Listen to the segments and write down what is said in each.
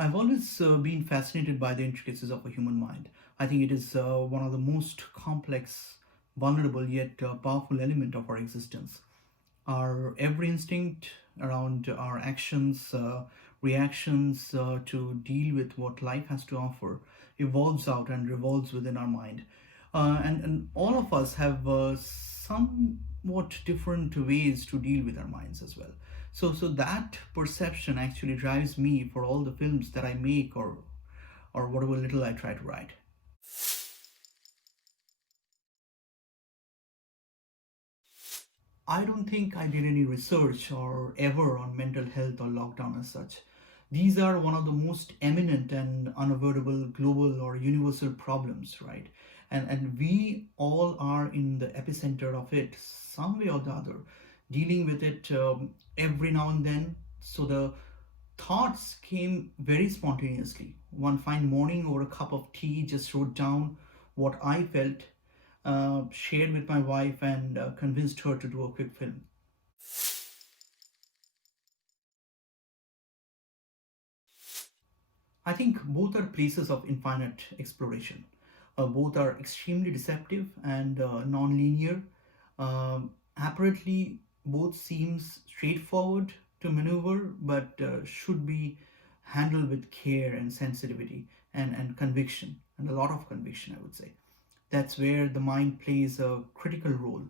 I've always been fascinated by the intricacies of a human mind. I think it is one of the most complex, vulnerable, yet powerful element of our existence. Our every instinct around our actions, reactions to deal with what life has to offer evolves out and revolves within our mind. And all of us have somewhat different ways to deal with our minds as well. So that perception actually drives me for all the films that I make or whatever little I try to write. I don't think I did any research or ever on mental health or lockdown as such. These are one of the most eminent and unavoidable global or universal problems, right? And we all are in the epicenter of it, some way or the other, dealing with it every now and then. So the thoughts came very spontaneously. One fine morning over a cup of tea, just wrote down what I felt, shared with my wife, and convinced her to do a quick film. I think both are places of infinite exploration. Both are extremely deceptive and non-linear. Apparently, both seems straightforward to maneuver, but should be handled with care and sensitivity and conviction, and a lot of conviction, I would say. That's where the mind plays a critical role.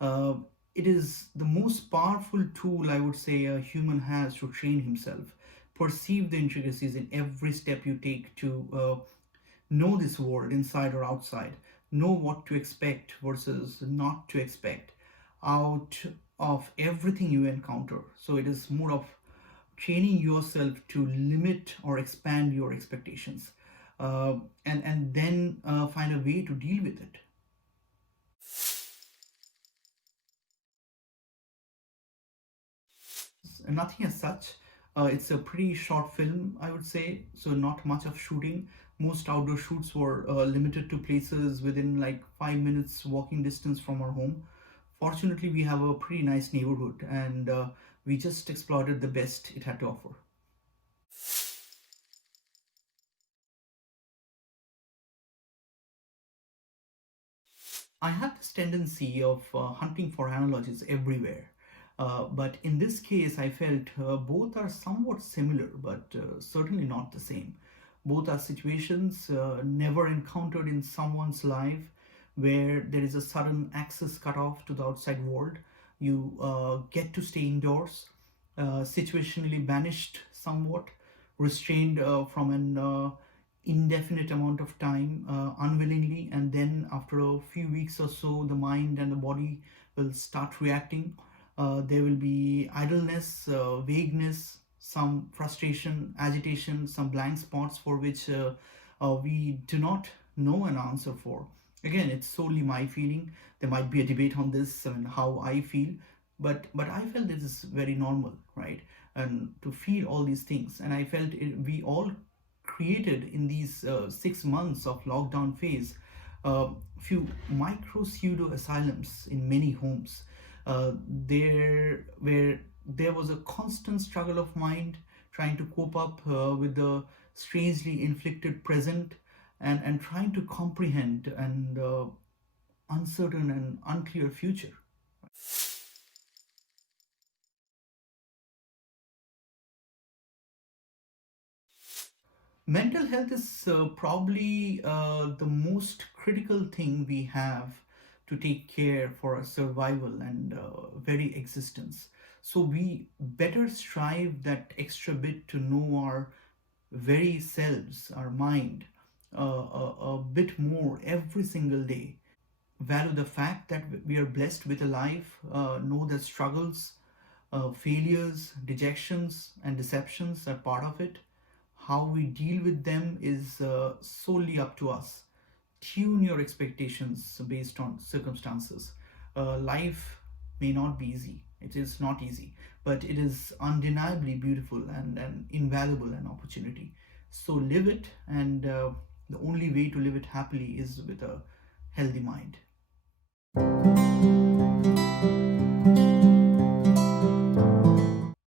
Uh, it is the most powerful tool, I would say, a human has to train himself, perceive the intricacies in every step you take to know this world inside or outside, know what to expect versus not to expect out of everything you encounter. So it is more of training yourself to limit or expand your expectations, uh, and then find a way to deal with it. Nothing as such. It's a pretty short film, I would say, so not much of shooting. Most outdoor shoots were limited to places within like 5 minutes walking distance from our home. Fortunately, we have a pretty nice neighborhood, and we just exploited the best it had to offer. I have this tendency of hunting for analogies everywhere. But in this case, I felt both are somewhat similar, but certainly not the same. Both are situations never encountered in someone's life where there is a sudden access cut off to the outside world. You get to stay indoors, situationally banished somewhat, restrained from an indefinite amount of time unwillingly, and then after a few weeks or so the mind and the body will start reacting. There will be idleness, vagueness, some frustration, agitation, some blank spots for which we do not know an answer for. Again, it's solely my feeling. There might be a debate on this and how I feel, but I felt this is very normal, right? And to feel all these things, and I felt we all created in these 6 months of lockdown phase a few micro pseudo asylums in many homes, there where there was a constant struggle of mind trying to cope up with the strangely inflicted present, and trying to comprehend an uncertain and unclear future. Mental health is probably the most critical thing we have to take care for our survival and very existence. So we better strive that extra bit to know our very selves, our mind, a bit more every single day. Value the fact that we are blessed with a life, know that struggles, failures, dejections, and deceptions are part of it. How we deal with them is solely up to us. Tune your expectations based on circumstances. Life may not be easy. It is not easy, but it is undeniably beautiful and invaluable an opportunity. So live it, and the only way to live it happily is with a healthy mind.